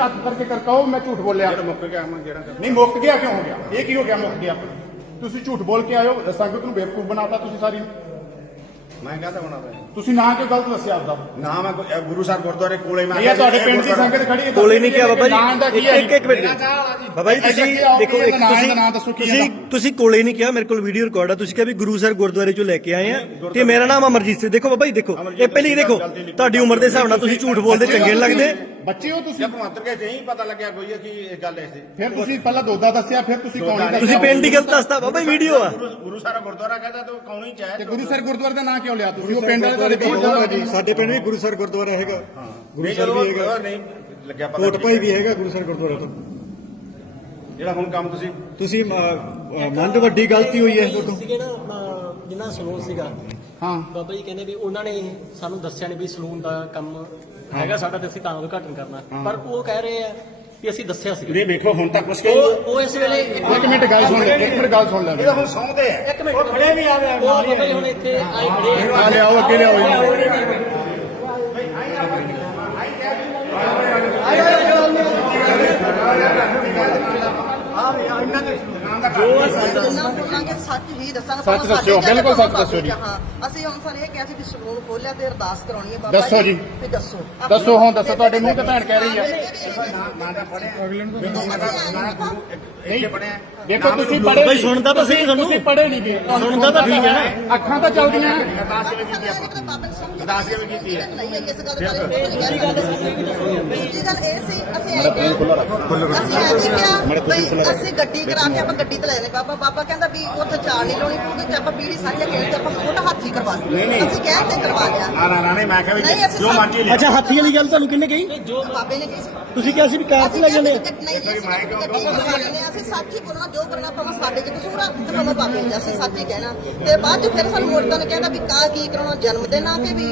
ਹੱਥ ਕਰਕੇ ਕਰ ਕਹੋ ਮੈਂ ਝੂਠ ਬੋਲਿਆ। ਜਿਹੜਾ ਮੁੱਕ ਗਿਆ ਮੈਂ ਜਿਹੜਾ ਨਹੀਂ ਮੁੱਕ ਗਿਆ ਕਿਉਂ ਹੋ ਗਿਆ? ਇਹ ਕੀ ਹੋ ਗਿਆ ਮੁੱਕ ਗਿਆ? ਤੁਸੀਂ ਝੂਠ ਬੋਲ ਕੇ ਆਇਓ ਸੰਗਤ ਨੂੰ ਬੇਵਕੂਫ ਬਣਾਤਾ ਤੁਸੀਂ ਸਾਰੀ। ਨੂੰ। ਮੈਂ ਕਹਤਾ ਬਣਾ ਪਿਆ ਤੁਸੀਂ ਨਾਂ ਕਿਉਂ ਗਲਤ ਦੱਸਿਆ ਆਪਦਾ? ਨਾ ਮੈਂ ਕੋਈ- ਇਹ ਗੁਰੂ ਸਾਹਿਬ ਗੁਰਦੁਆਰੇ ਕੋਲੇ ਮੈਂ ਇਹ ਤੁਹਾਡੇ ਪਿੰਡ ਦੀ ਸੰਗਤ ਖੜੀ ਹੈ ਕੋਲੇ ਨਹੀਂ ਕਿਹਾ ਬਾਬਾ ਨਾਂ ਦਾ ਜੀ ਕੀ ਹੈ ਇੱਕ ਇੱਕ ਮਿੰਟ। ਬਾਬਾ ਜੀ ਤੁਸੀਂ ਦੇਖੋ ਇੱਕ ਤੁਸੀਂ ਨਾਂ ਦੱਸੋ ਕੀ ਤੁਸੀਂ ਤੁਸੀਂ ਕੋਲੇ ਨਹੀਂ ਕਿਹਾ ਮੇਰੇ ਕੋਲ ਵੀਡੀਓ ਰਿਕਾਰਡ ਆ। ਤੁਸੀਂ ਕਿਹਾ ਵੀ ਗੁਰੂ ਸਰ ਗੁਰਦੁਆਰੇ ਚੋਂ ਲੈ ਕੇ ਆਏ ਆ ਤੇ ਮੇਰਾ ਨਾਮ ਅਮਰਜੀਤ ਸਿੰਘ। ਦੇਖੋ ਬਾਬਾ ਜੀ ਦੇਖੋ। ਇਹ ਪਹਿਲੀ ਦੇਖੋ ਤੁਹਾਡੀ ਉਮਰ ਦੇ ਹਿਸਾਬ ਨਾਲ ਤੁਸੀਂ ਝੂਠ ਬੋਲਦੇ ਚੰਗੇ ਨਹੀਂ ਲੱਗਦੇ। ਬੱਚੇ ਹੋ ਤੁਸੀਂ। ਜਦ ਮਾਤਰ ਕੇ ਨਹੀਂ ਪਤਾ ਲੱਗਿਆ ਕੋਈ ਕਿ ਇਹ ਗੱਲ ਐਸੀ ਫਿਰ ਤੁਸੀਂ ਪਹਿਲਾਂ ਦੋਦਾ ਦੱਸਿਆ ਫਿਰ ਤੁਸੀਂ ਕੌਣ ਦੱਸਿਆ? ਤੁਸੀਂ ਪਿੰਡ ਦੀ ਗੱਲ ਦੱਸਦਾ ਬਾਬਾ ਜੀ ਵੀਡੀਓ ਆ। ਗੁਰੂ ਗੁਰੂ ਸਾਹਿਬ ਗੁਰਦੁਆਰਾ ਕਹਿੰਦਾ ਤਾਂ ਕੌਣ ਹੀ ਚਾਹੇ ਤੇ ਗੁਰੂ ਸਰ ਗੁਰਦੁਆਰੇ ਦਾ ਨਾਂ ਕਿਉਂ ਲਿਆ ਤੁਸੀਂ? ਉਹ ਪਿੰਡ ਵਾਲੇ ਤੁਹਾਡੇ ਕੋਲ ਹੋਣਾ ਜੀ ਸਾਡੇ ਪਿੰਡ ਵੀ ਗੁਰੂ ਸਰ ਗੁਰਦੁਆਰਾ ਹੈਗਾ। ਗੁਰੂ ਨਹੀਂ ਸਰ ਜਦੋਂ ਵੀ ਹੈਗਾ। ਨਹੀਂ ਲੱਗਿਆ ਪਤਾ ਕੋਟ ਭਾਈ ਵੀ ਹੈਗਾ ਗੁਰੂ ਸਰ ਗੁਰਦੁਆਰਾ ਤੋਂ। ਜਿਹੜਾ ਹੁਣ ਕੰਮ ਤੁਸੀਂ ਤੁਸੀਂ ਮੰਨ ਲਓ ਵੱਡੀ ਗਲਤੀ ਹੋਈ ਹੈ ਤੁਹਾਡੇ ਤੋਂ ਸੀਗੇ ਨਾ ਆਪਣਾ ਜਿੰਨਾ ਸਲੂਨ ਸੀਗਾ। ਹਾਂ। ਬਾਬਾ ਜੀ ਕਹਿੰਦੇ ਵੀ ਉਹਨਾਂ ਨੇ ਸਾਨੂੰ ਦੱਸਿਆ ਨਹੀਂ ਵੀ ਸਲੂਨ ਦਾ ਕੰਮ ਹੈਗਾ ਸਾਡਾ ਤੇ ਅਸੀਂ ਤਾਂ ਉਦਘਾਟਨ ਕਰਨਾ। ਪਰ ਉਹ ਕਹਿ ਰਹੇ ਆ ਵੀ ਅਸੀਂ ਦੱਸਿਆ ਸੀ। ਇਹ ਵੇਖੋ ਹੁਣ ਤੱਕ ਕੁਛ ਉਹ ਉਹ ਇਸ ਵੇਲੇ ਇੱਕ ਮਿੰਟ ਗੱਲ ਸੁਣ ਲੈ ਇੱਕ ਮਿੰਟ ਗੱਲ ਸੁਣ ਲੈ। ਇਹਦਾ ਹੁਣ ਸੌਂਦੇ ਆ। ਇੱਕ ਮਿੰਟ। ਖੜੇ ਵੀ ਆ ਉਹ ਬਾਬਾ ਜੀ ਹੁਣ ਇੱਥੇ ਆਏ ਖੜੇ ਆ। ਲਿਆਓ ਅੱਗੇ ਲਿਆਓ ਜੀ। ਜਿੰਨਾ ਬੋਲਾਂਗੇ ਸੱਚ ਹੀ ਦੱਸਾਂਗੇ ਸੱਚ ਭਾਵੇਂ ਦੱਸਿਓ, ਸਾਡੇ ਬਿਲਕੁਲ ਸੱਚ ਘਰ ਦੱਸਿਓ ਜੀ। ਹਾਂ ਅਸੀਂ ਹੁਣ ਸਾਰੇ ਇਹ ਕਿਹਾ ਸੀ ਵੀ ਸਲੂਨ ਖੋਲਿਆ ਤੇ ਅਰਦਾਸ ਕਰਾਉਣੀ ਹੈ ਬਾਬਾ ਦੱਸੋ ਜੀ। ਵੀ ਦੱਸੋ। ਦੱਸੋ ਹੁਣ ਦੱਸੋ ਤੁਹਾਡੇ ਮੂੰਹ ਤੇ ਭੈਣ ਕਹਿ ਰਹੀ ਹੈ। ਦੇਖੋ ਤੁਸੀਂ ਬਾਈ ਸੁਣਦਾ ਤਾਂ ਸਹੀ ਤੁਹਾਨੂੰ। ਤੁਸੀਂ ਪੜ੍ਹੇ ਨਹੀਂ ਗਏ ਸੁਣਦਾ ਤਾਂ ਠੀਕ ਹੈ ਨਾ। ਅੱਖਾਂ ਤਾਂ ਚੱਲਦੀਆਂ। ਅਰਦਾਸ ਕਿਵੇਂ ਕੀਤੀ ਆਪਾਂ ਹੈ ਗੱਲ ਦੂਜੀ ਗੱਲ ਦੂਜੀ ਗੱਲ ਇਹ ਸੀ ਅਸੀਂ ਇਹ ਕਿਹਾ ਅਸੀਂ ਇਹ ਵੀ ਕਿਹਾ ਬਈ ਅਸੀਂ ਗੱਡੀ ਕਰਾ ਕੇ ਆਪਾਂ ਗੱਡੀ ਤੇ ਲੈ ਜਾਣੇ। ਬਾਬਾ ਬਾਬਾ ਕਹਿੰਦਾ ਵੀ ਉੱਥੇ ਚਾਲ ਨਹੀਂ ਲਾਉਣੀ ਪਊਗੀ ਤੇ ਆਪਾਂ ਪੀੜੀ ਸਾਂਝਾ ਖੇਡ ਤੇ ਆਪਾਂ ਛੋਟਾ ਹਾਥੀ ਕਰਵਾ ਲਵਾਂਗੇ ਅਸੀਂ ਕਹਿ ਤੇ ਕਰਵਾ ਲਿਆ। ਨਾ ਨਾ ਨਾ ਨਹੀਂ ਮੈਂ ਕਿਹਾ ਵੀ ਨਹੀਂ, ਅਸੀਂ ਜੋ ਸਭ- ਮਰਜ਼ੀ ਲੈ ਅੱਛਾ ਹਾਥੀ ਵਾਲੀ ਗੱਲ ਤੁਹਾਨੂੰ ਕਿੰਨੇ ਕਹੀ? ਬਾਬੇ ਨੇ ਕੀ ਸੀ। ਤੁਸੀਂ ਕਿਹਾ ਸੀ ਵੀ ਕਾਰ ਤੇ ਲੈ ਜਾਂਦੇ। ਨਹੀਂ ਅਸੀਂ ਗੱਡੀ ਕਰਵਾ ਲੈਂਦੇ ਹਾਂ, ਅਸੀਂ ਸੱਚ ਹੀ ਬੋਲਣਾ ਜੋ ਕਰਨਾ ਭਾਵੇਂ ਸਾਡੇ ਚ ਕਸੂਰ ਆ ਤੇ ਭਾਵੇਂ ਬਾਬੇ ਦਾ ਅਸੀਂ ਸੱਚ ਹੀ ਕਹਿਣਾ। ਤੇ ਬਾਅਦ ਚ ਫਿਰ ਸਾਨੂੰ ਮੋੜਦਾ ਨੇ ਕਹਿੰਦਾ ਵੀ ਕਾ ਕੀ ਕਰਾਉਣਾ ਜਨਮ ਦਿਨ ਆ ਕੇ ਵੀ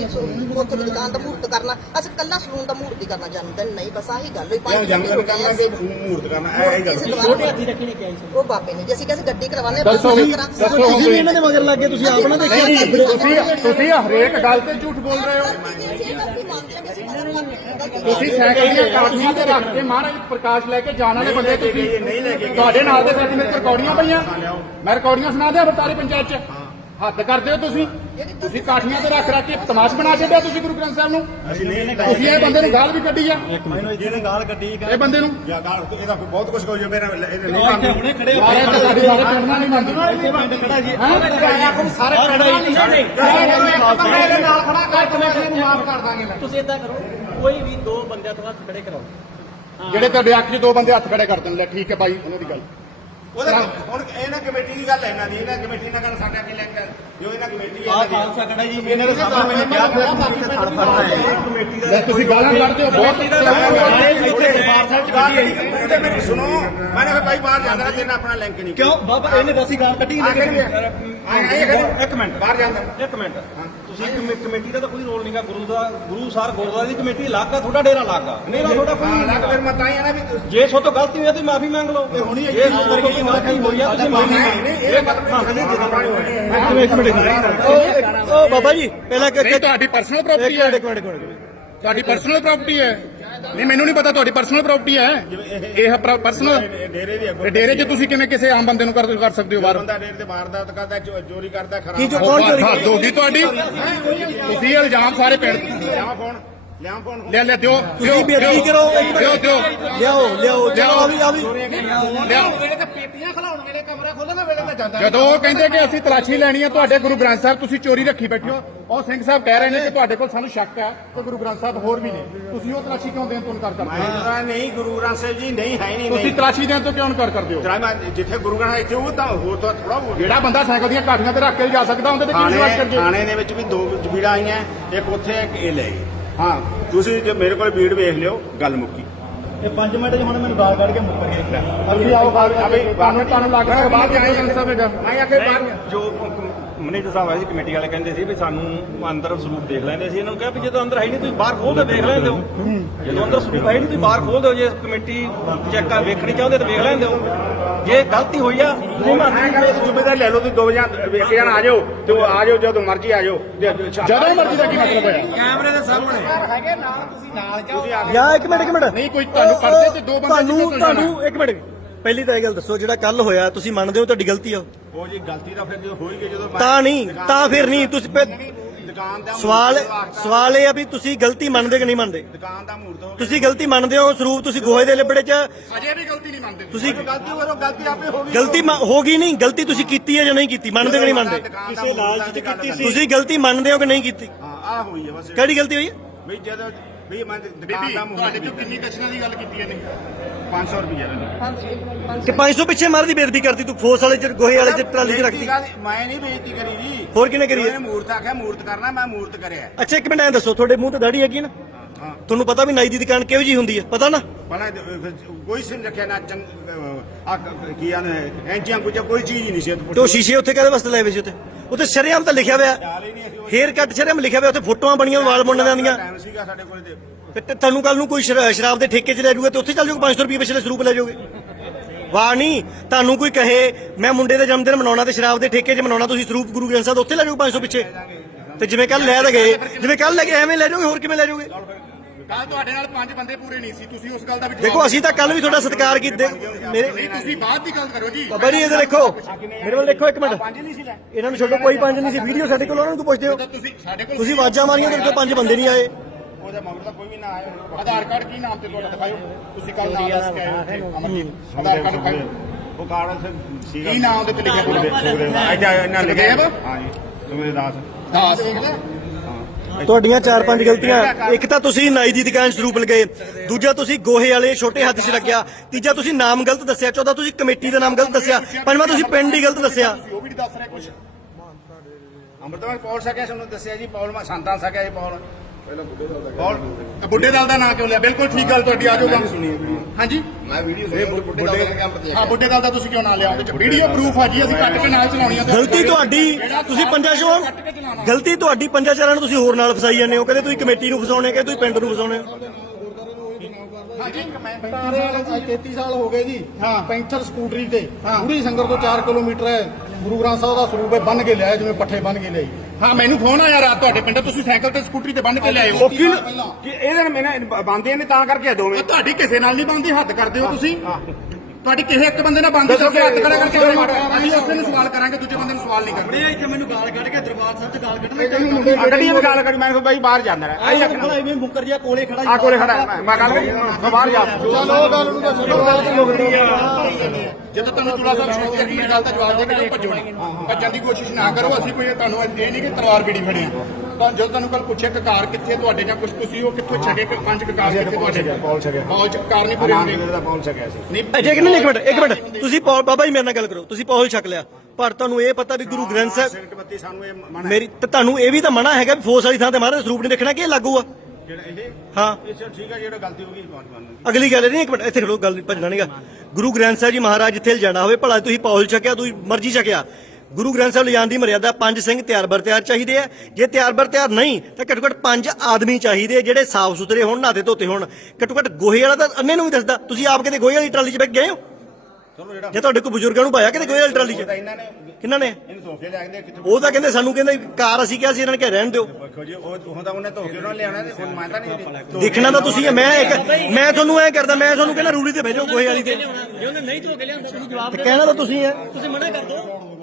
ਉੱਥੇ ਦੁਕਾਨ ਦਾ ਮਹੂਰਤ ਕਰਨਾ ਅਸੀਂ ਕੱਲਾ ਸਲੂਨ ਦਾ ਮਹੂਰਤ ਹੀ ਕਰਨਾ ਜਨਮ ਦਿਨ ਨਹੀਂ ਬਸ ਆਹੀ ਗੱਲ ਹੋਈ ਇਹ ਪੰਜ ਜੰਗਲ ਮਿੰਟ ਕਰਨਾ ਅਸੀਂ ਤੇ ਮੂਰਤ ਕਰਨਾ ਇਹ ਗੱਲ ਸੀ ਛੋਟੇ ਹਾਥੀ ਰੱਖਣੇ ਕਿ ਆਈ ਸੀ? ਉਹ ਬਾਬੇ ਨੇ ਜੇ ਅਸੀਂ ਕਹਿੰਦੇ ਗੱਡੀ ਕਰਵਾਣੇ ਦੱਸੋ ਵੀ, ਦੱਸੋ ਹੁਣ ਤੁਸੀਂ ਵੀ। ਇਹਨਾਂ ਦੇ ਮਗਰ ਲੱਗ ਗਏ ਤੁਸੀਂ ਆਪ ਨਾ ਦੇਖਿਆ ਨਹੀਂ ਤੁਸੀਂ ਤੁਸੀਂ ਹਰੇਕ ਗੱਲ ਤੇ ਝੂਠ ਬੋਲ ਰਹੇ ਹੋ। ਤੁਸੀਂ ਸਾਈਕਲ ਦੀਆਂ ਕਾਪੀਆਂ ਤੇ ਰੱਖ ਕੇ ਮਹਾਰਾਜ ਪ੍ਰਕਾਸ਼ ਲੈ ਕੇ ਜਾਣ ਵਾਲੇ ਬੰਦੇ ਤੁਸੀਂ। ਨਹੀਂ ਲੈ ਕੇ ਗਏ। ਤੁਹਾਡੇ ਨਾਲ ਦੇ ਸੱਚ ਮੇਰੇ ਕੋਲ ਰਿਕਾਰਡੀਆਂ ਪਈਆਂ। ਮੈਂ ਰਿਕਾਰਡੀਆਂ ਸੁਣਾ ਦਿਆਂ ਸਾਰੀ ਪੰਚਾਇਤ ਚ। ਹੱਦ ਕਰਦੇ ਹੋ ਤੁਸੀਂ? ਤੁਸੀਂ ਕਾਠੀਆਂ ਤੇ ਰੱਖ ਰੱਖ ਕੇ ਤਮਾਸ਼ ਬਣਾ ਛੱਡਿਆ ਤੁਸੀਂ ਗੁਰੂ ਗ੍ਰੰਥ ਸਾਹਿਬ ਨੂੰ? ਅਸੀਂ ਨਹੀਂ ਤੁਸੀਂ ਇਹ ਬੰਦੇ ਨੂੰ ਗਾਲ ਵੀ ਕੱਢੀ ਆ। ਜਿਹਨੇ ਗਾਲ ਕੱਢੀ ਇਹ ਬੰਦੇ ਨੂੰ? ਜਾਂ ਗਾਲ ਇਹਦਾ ਕੋਈ ਬਹੁਤ ਕੁਝ ਹੋ ਜਾ ਮੇਰਾ ਇਹਨੇ ਨਹੀਂ ਕੰਮ ਖੜੇ ਯਾਰ ਇਹ ਤਾਂ ਸਾਡੀ ਸਾਰੇ ਨਾਲ ਨਹੀਂ ਮੰਨਦੀ ਪਿੰਡ ਖੜਾ ਜੀ। ਸਾਰੇ ਪਿੰਡ ਮੇਰੇ ਨਾਲ ਖੜਾ ਕਰ ਮੈਂ ਨੂੰ ਮਾਫ ਕਰ ਦਾਂਗੇ ਮੈਂ। ਤੁਸੀਂ ਇਦਾਂ ਕਰੋ ਕੋਈ ਵੀ ਦੋ ਬੰਦਿਆਂ ਤੋਂ ਹੱਥ ਖੜੇ ਕਰਾਓ। ਜਿਹੜੇ ਤੁਹਾਡੇ ਅੱਖ 'ਚ ਦੋ ਬੰਦੇ ਹੱਥ ਖੜੇ ਕਰ ਦੇਣ ਲੈ ਠੀਕ ਹੈ ਬਾਈ ਉਹਨਾਂ ਦੀ ਗੱਲ। ਉਹਦਾ ਹੁਣ ਇਹਨਾਂ ਕਮੇਟੀ ਦੀ ਗੱਲ ਹੈ ਇਹਨਾਂ ਦੀ ਇਹਨਾਂ ਕਮੇਟੀ ਨਾਲ ਗੱਲ ਸਾਡਾ ਕੀ ਲੈਂਦਾ ਜੋ ਇਹਨਾਂ ਕਮੇਟੀ ਹੈ ਆ ਖਾਲਸਾ ਖੜਾ ਜੀ ਇਹਨਾਂ ਦੇ ਸਾਹਮਣੇ ਮੈਨੂੰ ਕਿਹਾ ਫਿਰ ਤੁਸੀਂ ਤੇ ਥੜ ਫੜਨਾ ਹੈ। ਲੈ ਤੁਸੀਂ ਗਾਲਾਂ ਕੱਢਦੇ ਹੋ ਬਹੁਤ ਇੱਥੇ ਦਰਬਾਰ ਸਾਹਿਬ ਚ ਗੱਲ ਨਹੀਂ ਤੇ ਮੇਰੀ ਸੁਣੋ। ਮੈਂ ਕਿਹਾ ਭਾਈ ਬਾਹਰ ਜਾਂਦਾ ਤੇਰੇ ਨਾਲ ਆਪਣਾ ਲਿੰਕ ਨਹੀਂ ਕਿਉਂ? ਬਾਬਾ ਇਹਨੇ ਦੱਸੀ ਗਾਲ ਕੱਢੀ ਇੱਕ ਮਿੰਟ। ਬਾਹਰ ਜਾਂਦਾ। ਇੱਕ ਮਿੰਟ। ਤੁਸੀਂ ਕਮੇ- ਕਮੇਟੀ ਦਾ ਤਾਂ ਕੋਈ ਰੋਲ ਨਹੀਂਗਾ ਗੁਰੂ ਦਾ ਗੁਰੂ ਸਾਹਿਬ ਗੁਰਦੁਆਰੇ ਦੀ ਕਮੇਟੀ ਅਲੱਗ ਆ ਤੁਹਾਡਾ ਡੇਰਾ ਅਲੱਗ ਆ ਡੇਰਾ ਤੁਹਾਡਾ ਕੋਈ ਹਾਂ ਲੱਗ ਨਹੀਂ ਫਿਰ ਮੈਂ ਤਾਂ ਹੀ ਆ ਨਾ ਵੀ ਜੇ ਸੋ ਤੋਂ ਗਲਤੀ ਹੋਈ ਹੈ ਤੁਸੀਂ ਮਾਫੀ ਮੰਗ ਲਓ। ਹੁਣੀ ਜੇ ਤੁਹਾਡੇ ਕੋਲ ਕੋਈ ਗਲਤੀ ਹੋਈ ਆ ਤੁਸੀਂ ਮਾਫੀ ਨਹੀਂ ਮੰਗ ਨਹੀਂ ਇਹ ਮਤਲਬ ਨਹੀਂ ਜਿੱਦਾਂ ਪਾਣੀ ਹੋਇਆ ਇੱਕ ਮਿੰਟ ਇੱਕ ਮਿੰਟ। ਉਹ ਉਹ ਬਾਬਾ ਜੀ ਪਹਿਲਾਂ ਕਿ ਨਹੀਂ ਤੁਹਾਡੀ ਪਰਸਨਲ ਪ੍ਰਾਪਰਟੀ ਹੈ। ਇੱਕ ਮਿੰਟ ਇੱਕ ਮਿੰਟ। ਤੁਹਾਡੀ ਪਰਸਨਲ ਪ੍ਰਾਪਰਟੀ ਹੈ। ਨਹੀਂ ਮੈਨੂੰ ਨਹੀਂ ਪਤਾ ਤੁਹਾਡੀ ਪਰਸਨਲ ਪ੍ਰਾਪਰਟੀ ਹੈ। ਇਹ ਪਰਸਨਲ ਡੇਰੇ ਦੀ ਅੱਗੋਂ ਡੇਰੇ 'ਚ ਤੁਸੀਂ ਕਿਵੇਂ ਕਿਸੇ ਆਮ ਬੰਦੇ ਨੂੰ ਕਰ ਕਰ ਸਕਦੇ ਹੋ ਬਾਹਰ? ਬੰਦਾ ਡੇਰੇ ਤੇ ਵਾਰਦਾਤ ਕਰਦਾ ਚੋਰੀ ਕਰਦਾ ਖਰਾਬ ਕੀ ਜੋ ਕੌਣ ਚੋਰੀ ਗਈ ਤੁਹਾਡੀ ਤੁਸੀਂ ਇਲਜ਼ਾਮ ਸਾਰੇ ਪਿੰਡ ਲਿਆਵਾਂ ਫੋਨ ਲਿਆਵਾਂ ਫੋਨ। ਲੈ ਲੈ ਦਿਓ ਤੁਸੀਂ ਬੇਇੱਜ਼ਤੀ ਕਰੋ? ਇੱਕ ਦਿਓ ਮਿੰਟ। ਦਿਓ। ਲਿਆਓ ਲਿਆਓ ਲਿਆਓ। ਆ ਵੀ ਆ ਵੀ। ਲਿਆਓ। ਪੇਟੀਆਂ ਖਲਾਉਣ ਵੇਲੇ ਕਮਰਾ ਖੋਲਣ ਵੇਲੇ ਤਾਂ ਜਾਂਦਾ ਜਦੋਂ ਉਹ ਕਹਿੰਦੇ ਕਿ ਅਸੀਂ ਤਲਾਸ਼ੀ ਲੈਣੀ ਹੈ ਤੁਹਾਡੇ ਗੁਰੂ ਗ੍ਰੰਥ ਸਾਹਿਬ ਤੁਸੀਂ ਚੋਰੀ ਰੱਖੀ ਬੈਠੇ ਹੋ। ਉਹ ਸਿੰਘ ਸਾਹਿਬ ਕਹਿ ਰਹੇ ਨੇ ਕਿ ਤੁਹਾਡੇ ਕੋਲ ਸਾਨੂੰ ਸ਼ੱਕ ਹੈ ਕਿ ਗੁਰੂ ਗ੍ਰੰਥ ਸਾਹਿਬ ਹੋਰ ਵੀ ਨੇ। ਤੁਸੀਂ ਉਹ ਤਲਾਸ਼ੀ ਕਿਉਂ ਦੇਣ ਤੋਂ ਇਨਕਾਰ ਕਰਦੇ ਹੋ? ਮੈਂ ਨਹੀਂ ਗੁਰੂ ਗ੍ਰੰਥ ਸਾਹਿਬ ਜੀ ਨਹੀਂ ਹੈ ਨਹੀਂ ਤੁਸੀਂ ਤਲਾਸ਼ੀ ਦੇਣ ਤੋਂ ਕਿਉਂ ਇਨਕਾਰ ਕਰਦੇ ਹੋ? ਜਿੱਥੇ ਗੁਰੂ ਗ੍ਰੰਥ ਇੱਥੇ ਉਹ ਤਾਂ ਹੋਰ ਤਾਂ ਥੋੜਾ ਹੋ ਗਿਆ ਜਿਹੜਾ ਬੰਦਾ ਸਾਈਕਲ ਦੀਆਂ ਕਾਠੀਆਂ ਤੇ ਰੱਖ ਕੇ ਜਾ ਸਕਦਾ ਉਹਦੇ ਤੇ ਕੀ ਵਿਸ਼ਵਾਸ ਕਰਦੇ ਥਾਣੇ ਦੇ ਵਿੱਚ ਵੀ ਦੋ ਜਬੀੜਾਂ ਆਈਆਂ ਇੱਕ ਉੱਥੇ ਇੱਕ ਇਹ ਲੈ ਗਏ ਹਾਂ। ਤੁਸੀਂ ਜੇ ਮੇਰੇ ਕੋਲ ਵੀਡ ਵੇਖ ਲਿਓ ਗੱਲ ਮੁੱਕੀ। ਇਹ 5 ਮਿੰਟ 'ਚ ਹੁਣ ਮੈਨੂੰ ਗਾਲ ਕੱਢ ਕੇ ਮੁੱਕਰ ਗਿਆ ਅਸੀਂ ਆਓ ਬਾਹਰ ਕਾਨੂੰਨ ਤੁਹਾਨੂੰ ਲੱਗ ਰਿਹਾ ਬਾਹਰ ਜਾਣੇ ਗ੍ਰੰਥ ਸਾਹਿਬ ਹੈਗਾ ਮੈਂ ਆਖੇ ਬਾਹਰ। ਜੋ ਮੈਨੇਜਰ ਸਾਹਿਬ ਆਏ ਸੀ ਕਮੇਟੀ ਵਾਲੇ ਕਹਿੰਦੇ ਸੀ ਵੀ ਸਾਨੂੰ ਅੰਦਰ ਸਰੂਪ ਦੇਖ ਲੈਂਦੇ ਸੀ। ਇਹਨਾਂ ਨੂੰ ਕਿਹਾ ਵੀ ਜਦੋਂ ਅੰਦਰ ਹੈ ਨਹੀਂ ਤੁਸੀਂ ਬਾਹਰ ਖੋਲ ਕੇ ਦੇਖ ਲੈਂਦੇ ਹੋ। ਜਦੋਂ ਅੰਦਰ ਸਰੂਪ ਹੈ ਨਹੀਂ ਤੁਸੀਂ ਬਾਹਰ ਖੋਲ ਦਿਓ। ਜੇ ਕਮੇਟੀ ਚੈੱਕ ਕਰ ਵੇਖਣੀ ਚਾਹੁੰਦੇ ਤਾਂ ਵੇਖ ਲੈਂਦੇ ਹੋ। ਜੇ ਗਲਤੀ ਹੋਈ ਆ ਤੁਸੀਂ ਮੈਂ ਕਹਿੰਦਾ ਸੂਬੇਦਾਰ ਲੈ ਲਓ ਤੁਸੀਂ ਦੋ ਜਾਂ ਇੱਕ ਜਣ ਆ ਜਾਓ ਤੇ ਉਹ ਆ ਜਾਓ ਜਦੋਂ ਮਰਜ਼ੀ ਆ ਜਾਓ। ਜਦੋਂ ਮਰਜ਼ੀ ਦਾ ਕੀ ਮਤਲਬ ਹੋਇਆ? ਜਾਂ ਇੱਕ ਮਿੰਟ ਇੱਕ ਮਿੰਟ। ਨਹੀਂ ਕੋਈ ਤੁਹਾਨੂੰ ਪਰਦੇ ਤੇ ਦੋ ਬੰਦੇ ਤੁਹਾਨੂੰ ਜਾਣਾ। ਤੁਹਾਨੂੰ ਇੱਕ ਮਿੰਟ। ਪਹਿਲੀ ਤਾਂ ਇਹ ਗੱਲ ਦੱਸੋ ਜਿਹੜਾ ਕੱਲ ਹੋਇਆ ਤੁਸੀਂ ਮੰਨਦੇ ਹੋ ਤੁਹਾਡੀ ਗਲਤੀ ਆ ਉਹ? ਜੀ ਗਲਤੀ ਤਾਂ ਫਿਰ ਜਦੋਂ ਹੋਈ ਗਈ ਜਦੋਂ ਤਾਂ ਨਹੀਂ ਤਾਂ ਫਿਰ ਨਹੀਂ ਤੁਸੀਂ ਦੁਕਾਨ ਦਾ ਸਵਾਲ ਸਵਾਲ ਇਹ ਆ ਵੀ ਤੁਸੀਂ ਗਲਤੀ ਮੰਨਦੇ ਕਿ ਨਹੀਂ ਮੰਨਦੇ? ਦੁਕਾਨ ਦਾ ਮੂਰਤ ਹੋ ਤੁਸੀਂ ਗਲਤੀ ਮੰਨਦੇ ਹੋ ਸਰੂਪ ਤੁਸੀਂ ਗੋਹੇ ਦੇ ਲਿਬੜੇ ਚ? ਅਜੇ ਵੀ ਗਲਤੀ ਨਹੀਂ ਮੰਨਦੇ। ਤੁਸੀਂ ਗਲਤੀ ਕਰੋ ਗਲਤੀ ਆਪੇ ਹੋ ਗਈ ਗਲਤੀ ਮ- ਹੋ ਗਈ ਨਹੀਂ ਗਲਤੀ ਤੁਸੀਂ ਕੀਤੀ ਹੈ ਜਾਂ ਨਹੀਂ ਕੀਤੀ? ਮੰਨਦੇ ਕਿ ਨਹੀਂ ਮੰਨਦੇ? ਕਿਸੇ ਲਾਲਚ ਚ ਕੀਤੀ ਤੁਸੀਂ ਗਲਤੀ ਮੰਨਦੇ ਹੋ ਕਿ ਨਹੀਂ ਕੀਤੀ? ਹਾਂ ਆ ਹੋਈ ਹੈ ਬਸ। ਕਿਹੜੀ ਗਲਤੀ ਹੋਈ ਹੈ ਵੀ ਜਦੋਂ ਵੀ ਮੈਂ ਦੁਕਾਨ ਬੀਬੀ ਦਾ ਤੁਹਾਡੇ ਮੂਰਤ ਚੋਂ ਕਿੰਨੀ ਕਸ਼ਨਾਂ ਦੀ ਗੱਲ ਕੀਤੀ ਇਹਨੇ? 500 ਰੁਪਏ ਦੇ ਕਿ 500 ਪਿੱਛੇ ਮਾਰਦੀ ਬੇਇੱਜ਼ਤੀ ਕਰਦੀ ਤੂੰ ਫੋਰਸ ਵਾਲੇ ਚ ਗੋਹੇ ਵਾਲੇ ਚ ਟਰਾਲੀ ਚ ਰੱਖਦੀ। ਮੈਂ ਨਹੀਂ ਬੇਇੱਜ਼ਤੀ ਕਰੀ ਜੀ। ਹੋਰ ਕਿਹਨੇ ਕਰੀ? ਹੈ? ਮੂਰਤ ਆਖਿਆ ਮੂਰਤ ਕਰਨਾ ਮੈਂ ਮੂਰਤ ਕਰਿਆ। ਅੱਛਾ ਇੱਕ ਮਿੰਟ ਐਂ ਦੱਸੋ ਤੁਹਾਡੇ ਮੂੰਹ ਤੇ ਦਾੜੀ ਹੈਗੀ ਨਾ? ਤੁਹਾਨੂੰ ਪਤਾ ਵੀ ਨਾਈ ਦੀ ਦੁਕਾਨ ਕਿਹੋ ਜੀ ਹੁੰਦੀ ਹੈ? ਪਤਾ ਨਾ? ਬਣਾ ਕੋਈ ਸਿਰ ਰੱਖਿਆ ਨਾ ਆ ਕੀ ਆਨੇ ਐਂਚੀਆਂ ਕੁਝ ਕੋਈ ਚੀਜ਼ ਨਹੀਂ ਸੀ ਤੇ ਉਹ ਸ਼ੀਸ਼ੇ ਉੱਥੇ ਕਾਹਦੇ ਵਾਸਤੇ ਲਾਏ ਹੋਏ ਸੀ ਉੱਤੇ ਉੱਤੇ ਸ਼ਰੇਆਮ ਤਾਂ ਲਿਖਿਆ ਹੋਇਆ ਹੇਅਰ ਕੱਟ ਸ਼ਰੇਆਮ ਲਿਖਿਆ ਹੋਇਆ ਉੱਥੇ ਫੋਟੋਆਂ ਬਣੀਆਂ ਵਾਲ ਮੁੰਡਿਆਂ ਦੀਆਂ। ਟਾਈਮ ਸੀਗਾ ਸਾਡੇ ਕੋਲ ਤੇ ਤੁਹਾਨੂੰ ਕੱਲ ਨੂੰ ਕੋਈ ਸ਼ਰਾ- ਸ਼ਰਾਬ ਦੇ ਠੇਕੇ 'ਚ ਲੈ ਜਾਊਗਾ ਤੇ ਉੱਥੇ ਚੱਲ ਜਾਊਗਾ 500 ਰੁਪਏ ਪਿਛਲੇ ਸਰੂਪ ਲੈ ਜਾਓਗੇ। ਵਾਹ ਨਹੀਂ ਤੁਹਾਨੂੰ ਕੋਈ ਕਹੇ ਮੈਂ ਮੁੰਡੇ ਦਾ ਜਨਮ ਦਿਨ ਮਨਾਉਣਾ ਤੇ ਸ਼ਰਾਬ ਦੇ ਠੇਕੇ 'ਚ ਮਨਾਉਣਾ ਤੁਸੀਂ ਸਰੂਪ ਗੁਰੂ ਗ੍ਰੰਥ ਸਾਹਿਬ ਉੱਥੇ ਲੈ ਜਾਓਗੇ 500 ਪਿੱਛੇ? ਤੇ ਜਿਵੇਂ ਕੱਲ ਲੈ ਤਾਂ ਗਏ ਜਿਵੇਂ ਕੱਲ ਲੈ ਗਏ ਐਵੇਂ ਲੈ ਜਾਓਗੇ ਹੋਰ ਕਿਵੇਂ ਲੈ ਜਾਓਗੇ? ਕੱਲ ਤੁਹਾਡੇ ਨਾਲ ਪੰਜ ਬੰਦੇ ਪੂਰੇ ਨਹੀਂ ਸੀ ਤੁਸੀਂ ਉਸ ਗੱਲ ਦਾ ਵੀ ਜਵਾਬ ਦੇਖੋ ਅਸੀਂ ਤਾਂ ਕੱਲ ਵੀ ਤੁਹਾਡਾ ਸਤਿਕਾਰ ਕੀਤੇ ਮੇਰੇ ਨਹੀਂ ਤੁਸੀਂ ਬਾਅਦ ਦੀ ਗੱਲ ਕਰੋ ਜੀ। ਬਾਬਾ ਜੀ ਇਹਦੇ ਦੇਖੋ ਮੇਰੇ ਵੱਲ ਦੇਖੋ ਇੱਕ ਮਿੰਟ। ਇਹਨਾਂ ਨੂੰ ਛੱਡੋ ਕੋਈ ਪੰਜ ਨਹੀਂ ਸੀ। ਵੀਡੀਓ ਸਾਡੇ ਕੋਲ ਉਹਨਾਂ ਨੂੰ ਪੁੱਛਦੇ ਹੋ। ਤਾਂ ਤੁਸੀਂ ਸਾਡੇ ਕੋਲ ਤੁਸੀਂ ਆਵਾਜ਼ਾਂ ਮਾਰੀਆਂ ਤੇ ਪੰਜ ਬੰਦੇ ਨਹੀਂ ਆਏ। ਉਹਦਾ ਮਗਰ ਤਾਂ ਕੋਈ ਵੀ ਨਾ ਆਇਆ ਆਧਾਰ ਕਾਰਡ ਕੀ ਨਾਮ ਤੇ ਤੁਹਾਡਾ ਦਿਖਾਓ ਤੁਸੀਂ ਕੱਲ ਨਾਮ ਦੱਸ ਕੇ ਆਏ ਹੋ ਉੱਥੇ, ਅਮਰਜੀਤ ਆਧਾਰ ਕਾਰਡ ਦਿਖਾਓ ਉਹ ਕਾਰਡ ਉੱਥੇ ਸੀਗਾ। ਕੀ ਨਾਮ ਉਹਦੇ ਤੇ ਲਿਖਿਆ ਪੂਰਾ? ਸੁਖਦੇਵ ਅੱਛਾ ਇਹਨਾਂ ਲਿਖਿਆ ਸੁਖਦੇਵ? ਹਾਂ ਜੀ ਸੁਖਦੇਵ ਦਾਸ। ਦਾਸ। ਵੇਖ ਲੈ ਤੁਹਾਡੀਆਂ ਚਾਰ ਪੰਜ ਗਲਤੀਆਂ। ਇੱਕ ਤਾਂ ਤੁਸੀਂ ਨਾਈ ਦੀ ਦੁਕਾਨ ਸਰੂਪ ਲਗਾਏ ਦੂਜਾ ਤੁਸੀਂ ਗੋਹੇ ਵਾਲੇ ਛੋਟੇ ਹੱਥ 'ਚ ਲੱਗਿਆ। ਤੀਜਾ ਤੁਸੀਂ ਨਾਮ ਗਲਤ ਦੱਸਿਆ। ਚੌਥਾ ਤੁਸੀਂ ਕਮੇਟੀ ਦਾ ਨਾਮ ਗਲਤ ਦੱਸਿਆ। ਪੰਜਵਾਂ ਤੁਸੀਂ ਪਿੰਡ ਹੀ ਗਲਤ ਦੱਸਿਆ। ਉਹ ਵੀ ਨਹੀਂ ਦੱਸ ਰਹੇ ਕੁਝ ਅੰਮ੍ਰਿਤਵਾਨ ਪੌਲ ਸਕਿਆ ਸਾਨੂੰ ਦੱਸਿਆ ਜੀ ਪੌਲ ਮੈਂ ਸੰਤਾਂ ਸਕਿਆ ਜੀ ਪੌਲ? ਪੌਲ ਬੁੱਢੇ ਦਲ ਦਾ ਨਾਂ ਕਿਉਂ ਲਿਆ? ਬਿਲਕੁਲ ਠੀਕ ਗੱਲ ਤੁਹਾਡੀ ਆਜੋ ਗੱਲ ਹਾਂਜੀ? ਮੈਂ ਵੀਡੀਓ ਸੁਣੀ ਬੁੱਢੇ ਦਾ ਕੰਮ ਤੇ ਹਾਂ ਬੁੱਢੇ ਦਲ ਦਾ ਤੁਸੀਂ ਕਿਉਂ ਨਾਂ ਲਿਆ? ਉਹਦੇ ਚ ਵੀਡੀਓ ਪ੍ਰੂਫ ਆ ਜੀ ਅਸੀਂ ਕੱਟ ਕੇ ਨਾਲ ਚਲਾਉਣੀ ਆ ਗਲਤੀ ਤੁਹਾਡੀ ਤੁਸੀਂ ਪੰਜਾ ਚੋਂ ਗਲਤੀ ਤੁਹਾਡੀ ਪੰਜਾ ਚਾਰਾਂ ਨੂੰ ਤੁਸੀਂ ਹੋਰ ਨਾਲ ਫਸਾਈ ਜਾਂਦੇ ਹੋ ਕਹਿੰਦੇ ਤੁਸੀਂ ਕਮੇਟੀ ਨੂੰ ਫਸਾਉਣੇ ਕਿ ਤੁਸੀਂ ਪਿੰਡ ਨੂੰ ਫਸਾਉਣੇ? ਹੋ ਤਾਰੇ ਵਾਲੇ ਅੱਜ 33 ਸਾਲ ਹੋ ਗਏ ਜੀ। ਹਾਂ। ਪੈਂਥਰ ਸਕੂਟਰੀ ਤੇ। ਪੂਰੀ ਸੰਗਰ ਤੋਂ 4 ਕਿਲੋਮੀਟਰ ਹੈ। ਗੁਰੂ ਗ੍ਰੰਥ ਸਾਹਿਬ ਦਾ ਸਰੂਪ ਹੈ ਬੰਨ ਕੇ ਲਿਆਇਆ ਜਿਵੇਂ ਪੱਠੇ ਬੰਨ ਕੇ ਲਿਆਈ। ਹਾਂ ਮੈਨੂੰ ਫੋਨ ਆਇਆ ਰਾਤ ਤੁਹਾਡੇ ਪਿੰਡ ਤੁਸੀਂ ਸਾਈਕਲ ਤੇ ਸਕੂਟਰੀ ਤੇ ਬੰਨ ਕੇ ਲਿਆਏ ਹੋ। ਕਿ ਇਹਦੇ ਨਾਲ ਮੈਨੇ ਬੰਦੇ ਨੇ ਤਾਂ ਕਰਕੇ ਦੋਵੇਂ? ਉਹ ਤੁਹਾਡੀ ਕਿਸੇ ਨਾਲ ਨਹੀਂ ਬੰਦੀ ਹੱਦ ਕਰਦੇ ਹੋ ਤੁਸੀਂ। ਤੁਹਾਡੀ ਕਿਸੇ ਇੱਕ ਬੰਦੇ ਨਾਲ ਬੰਦੀ ਤੁਸੀਂ ਹੱਦ ਕਰਿਆ ਕਰਕੇ ਅਸੀਂ ਉਸੇ ਨੂੰ ਸਵਾਲ ਕਰਾਂਗੇ ਦੂਜੇ ਬੰਦੇ ਨੂੰ ਸਵਾਲ ਨਹੀਂ ਕਰਦੇ। ਇੱਥੇ ਮੈਨੂੰ ਗਾਲ ਕੱਢ ਕੇ ਦਰਬਾਰ ਸਾਹਿਬ 'ਚ ਗਾਲ ਗੱਡੀਆਂ ਦੀ ਗੱਲ ਕਰੀ ਮੈਂ ਕਿਹਾ ਬਾਈ ਬਾਹਰ ਜਾਂਦਾ ਰਿਹਾ ਆਈ ਰੱਖਣਾ ਐਵੇਂ ਮੁੱਕਰ ਜਿਹਾ ਕੋਲੇ ਖੜਾ ਆ ਕੋਲੇ ਖੜਾ ਮੈਂ- ਗੱਲ ਕਰੀ ਮੈਂ ਬਾਹਰ ਜਾ। ਚਲੋ ਉਹ ਗੱਲ ਨੂੰ ਤਾਂ ਚ ਮੁਕਦੀ ਜਦੋਂ ਤੁਹਾਨੂੰ ਤੁਲਾ ਸਾਹਿਬ ਸ਼ੌਕ ਇਹ ਗੱਲ ਦਾ ਜਵਾਬ ਦੇ ਕੇ ਭੱਜੋ। ਭੱਜਣ ਦੀ ਕੋਸ਼ਿਸ਼ ਨਾ ਕਰੋ ਅਸੀਂ ਕੋਈ ਤੁਹਾਨੂੰ ਇਹ ਨਹੀਂ ਕਿ ਤਲਵਾਰ ਬੀੜੀ ਫੜੀ ਤਾਂ ਜਦੋਂ ਤੁਹਾਨੂੰ ਕੱਲ ਪੁੱਛਿਆ ਕਿ ਕਾਰ ਕਿੱਥੇ ਤੁਹਾਡੇ ਜਾਂ ਕੁਝ ਤੁਸੀਂ ਉਹ ਕਿੱਥੋਂ ਛੱਡੇ ਕਿ ਪੰਜ ਕਕਾਰ ਕਿੱਥੇ ਤੁਹਾਡੇ? ਪੌਲ ਛਕਿਆ ਪੌਲ ਚ ਕਾਰ ਨਹੀਂ ਪੂਰੇ ਹੁੰਦੇ? ਦਾ ਪੌਲ ਛਕਿਆ ਸੀ। ਨਹੀਂ ਅੱਛਾ ਇੱਕ ਮਿੰਟ ਇੱਕ ਮਿੰਟ ਇੱਕ ਮਿੰਟ। ਤੁਸੀਂ ਪੌਲ ਬਾਬਾ ਜੀ ਮੇਰੇ ਨਾਲ ਗੱਲ ਕਰੋ। ਤੁਸੀਂ ਪੌਲ ਛਕ ਲਿਆ। ਪਰ ਤੁਹਾਨੂੰ ਇਹ ਪਤਾ ਵੀ ਗੁਰੂ ਗ੍ਰੰਥ ਸਾਹਿਬ ਸਿਗਰਟ ਬੱਤੀ ਸਾਨੂੰ ਇਹ ਮਨ ਮੇਰੀ ਤੇ ਤੁਹਾਨੂੰ ਇਹ ਵੀ ਤਾਂ ਮਨਾ ਹੈਗਾ ਵੀ ਫੋਰਸ ਵਾਲੀ ਥਾਂ ਤੇ ਮਹਾਰਾਜ ਸਰੂਪ ਨਹੀਂ ਦੇਖਣਾ ਕਿ ਇਹ ਲਾਗੂ ਆ। ਜਿਹੜਾ ਇਹ ਹਾਂ। ਇਹ ਸਭ ਠੀਕ ਹੈ ਜਿਹੜਾ ਗਲਤੀ ਹੋ ਗਈ ਪਹੁੰਚ ਮੰਨ ਅਗਲੀ ਗੱਲ ਨਹੀਂ ਇੱਕ ਮਿੰਟ ਇੱਥੇ ਖੜੋ ਗੱਲ ਨਹੀਂ ਭੱਜਣਾ ਨਹੀਂਗਾ। ਗੁਰੂ ਗ੍ਰੰਥ ਸਾਹਿਬ ਜੀ ਮਹਾਰਾਜ ਜਿੱਥੇ ਜਾਣਾ ਹੋਵੇ ਭਲਾ ਤੁਸੀਂ ਪੌਲ ਛਕਿਆ ਤੁਸੀਂ ਮਰਜ਼ੀ ਛਕਿਆ। ਗੁਰੂ ਗ੍ਰੰਥ ਸਾਹਿਬ ਲਿਜਾਣ ਦੀ ਮਰਿਆਦਾ ਪੰਜ ਸਿੰਘ ਤਿਆਰ ਬਰ ਤਿਆਰ ਚਾਹੀਦੇ ਆ। ਜੇ ਤਿਆਰ ਬਰ ਤਿਆਰ ਨਹੀਂ ਤਾਂ ਘੱਟੋ ਘੱਟ ਪੰਜ ਆਦਮੀ ਚਾਹੀਦੇ ਆ ਜਿਹੜੇ ਸਾਫ਼ ਸੁਥਰੇ ਹੋਣ ਨਹਾਤੇ ਧੋਤੇ ਹੋਣ। ਘੱਟੋ ਘੱਟ ਗੋਹੇ ਵਾਲਾ ਤਾਂ ਅੰਨੇ ਨੂੰ ਵੀ ਦੱਸਦਾ ਤੁਸੀਂ ਆਪ ਕਿਤੇ ਗੋਹੇ ਵਾਲੀ ਟਰਾਲੀ 'ਚ ਬੈਠ ਗਏ ਹੋ? ਜੇ ਤੁਹਾਡੇ ਕੋਈ ਬਜ਼ੁਰਗਾਂ ਨੂੰ ਪਾਇਆ ਕਿਤੇ ਗੋਹੇ ਵਾਲੀ ਟਰਾਲੀ 'ਚ? ਤਾਂ ਇਹਨਾਂ ਨੇ ਕਿਹਨਾਂ ਨੇ? ਉਹ ਤਾਂ ਕਹਿੰਦੇ ਸਾਨੂੰ ਕਹਿੰਦੇ ਕਾਰ ਅਸੀਂ ਕਿਹਾ ਸੀ ਇਹਨਾਂ ਨੇ ਕਿਹਾ ਰਹਿਣ ਦਿਓ। ਦੇਖਣਾ ਤਾਂ ਤੁਸੀਂ ਮੈਂ ਇੱਕ ਮੈਂ ਤੁਹਾਨੂੰ ਐ ਕਰਦਾ ਮੈਂ ਤੁਹਾਨੂੰ ਕਹਿੰਦਾ ਰੂੜੀ ਤੇ ਜਾਓ ਗੋਹੇ ਵਾਲੀ ਤੇ। ਜੇ ਉਹਨੇ ਨਹੀਂ ਧੋ ਕੇ ਲਿਆਂਦਾ ਤੁਸੀਂ ਜਵਾਬ ਤੇ ਕਹਿਣਾ ਤਾਂ ਤੁਸੀਂ ਹੈ ਤੁਸੀਂ ਮਨਾ ਕਰ ਦਿਓ।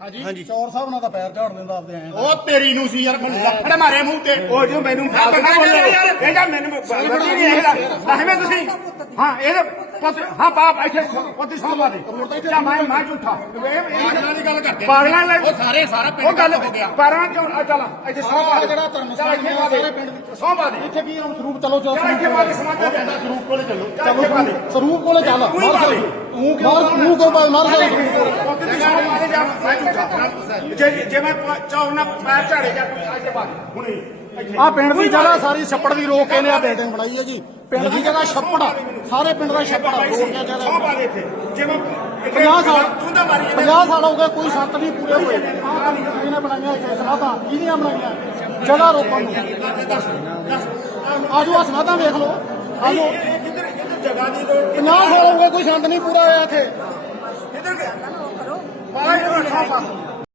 ਹਾਂਜੀ। ਚੌਰ ਸਾਹਿਬ ਨਾਲ ਤਾਂ ਪੈਰ ਝਾੜ ਦਿੰਦਾ ਆਪਦੇ ਐਂ ਉਹ ਤੇਰੀ ਨੂੰ ਸੀ ਯਾਰ ਮੈਨੂੰ ਲੱਫੜ ਮਾਰੇ ਮੂੰਹ ਤੇ। ਉਹ ਜੋ ਮੈਨੂੰ ਫਾਲਤੂ ਨਾ ਬੋਲੋ ਇਹਦਾ ਮੈਨੂੰ ਗਲਤੀ ਨਹੀਂ ਇਹਦਾ ਸਾਹਮਣੇ ਤੁਸੀਂ ਹਾਂ ਇਹਦੇ ਪੁੱਤ ਹਾਂ ਬਾਪ ਇੱਥੇ ਪੁੱਤ ਸੌ ਬਾਦੇ ਜਾਂ ਮੈਂ ਮੈਂ ਝੂਠਾ। ਪਾਗਲਾਂ ਦੀ ਗੱਲ ਕਰਦੇ ਪਾਗਲਾਂ ਲਈ ਉਹ ਸਾਰੇ ਸਾਰਾ ਉਹ ਪਿੰਡ ਗੱਲ ਹੋ ਗਿਆ। ਪਾਰਾਂ ਚੋਂ ਆ ਚੱਲ ਇੱਥੇ ਸੌ ਬਾਦੇ ਜਿਹੜਾ ਧਰਮ ਬਾਦੇ ਸਾਰੇ ਪਿੰਡ ਸੌ ਬਾਦੇ ਇੱਥੇ ਕੀ ਹੁਣ ਸਰੂਪ ਚਲੋ ਚਲੋ ਇੱਥੇ ਬਾਦੇ ਸਮਾਧਾ ਪੈਂਦਾ ਸਰੂਪ ਕੋਲੇ ਚੱਲੋ। ਚੱਲ ਬਾਦੇ ਸਰੂਪ ਕੋਲੇ ਚੱਲ। ਤੂੰ ਬਾਦੇ ਕਿਉਂ ਤੂੰ ਕਿਉਂ ਬਾਈ ਮਾਰ ਸਕਦਾ ਪੁੱਤ ਦੀ ਸੌ ਬਾਦੇ ਜਾ ਮੈਂ ਝੂਠਾ। ਜੇ ਜੇ ਮੈਂ ਚਾਹਣਾ ਮੈਂ ਝਾੜੇ ਜਾ ਕੋਈ ਇੱਥੇ ਬਾਦੇ ਹੁਣੇ। ਆ ਪਿੰਡ ਦੀ ਜਗ੍ਹਾ ਸਾਰੀ ਛੱਪੜ ਦੀ ਰੋਕ ਕੇ ਨੇ ਆ ਬਿਲਡਿੰਗ ਬਣਾਈ ਹੈ ਜੀ ਪਿੰਡ ਦੀ ਜਗ੍ਹਾ ਛੱਪੜ ਆ, ਸਾਰੇ ਪਿੰਡ ਦਾ ਛੱਪੜ ਆ, ਰੋੜੀਆਂ ਜਗ੍ਹਾ ਸੌ ਬਾਰੇ ਇੱਥੇ। ਜੇ ਮੈਂ 50 ਸਾਲ ਤੂੰ ਤਾਂ ਮਾਰੀ 50 ਸਾਲ ਹੋ ਗਏ ਕੋਈ ਸੰਤ ਨਹੀਂ ਪੂਰੇ ਹੋਏ। ਇਹਨੇ ਬਣਾਈਆਂ ਇੱਥੇ ਸਮਾਧਾਂ ਕਿਹਦੀਆਂ ਬਣਾਈਆਂ? ਜਗ੍ਹਾ ਰੋਕਣ ਨੂੰ। ਦੱਸ ਦੱਸ ਆਜੋ ਆ ਸਮਾਧਾਂ ਵੇਖ ਲਓ। ਆਜੋ। ਇਹ ਕਿੱਧਰ ਕਿੱਧਰ ਜਗ੍ਹਾ ਦੀ ਲੋੜ 50 ਸਾਲ ਹੋ ਗਏ ਕੋਈ ਸੰਤ ਨਹੀਂ ਪੂਰਾ ਹੋਇਆ ਇੱਥੇ। ਕਿੱਧਰ ਗਿਆ? ਬਾਹਰ ਸੌ ਸਾਲ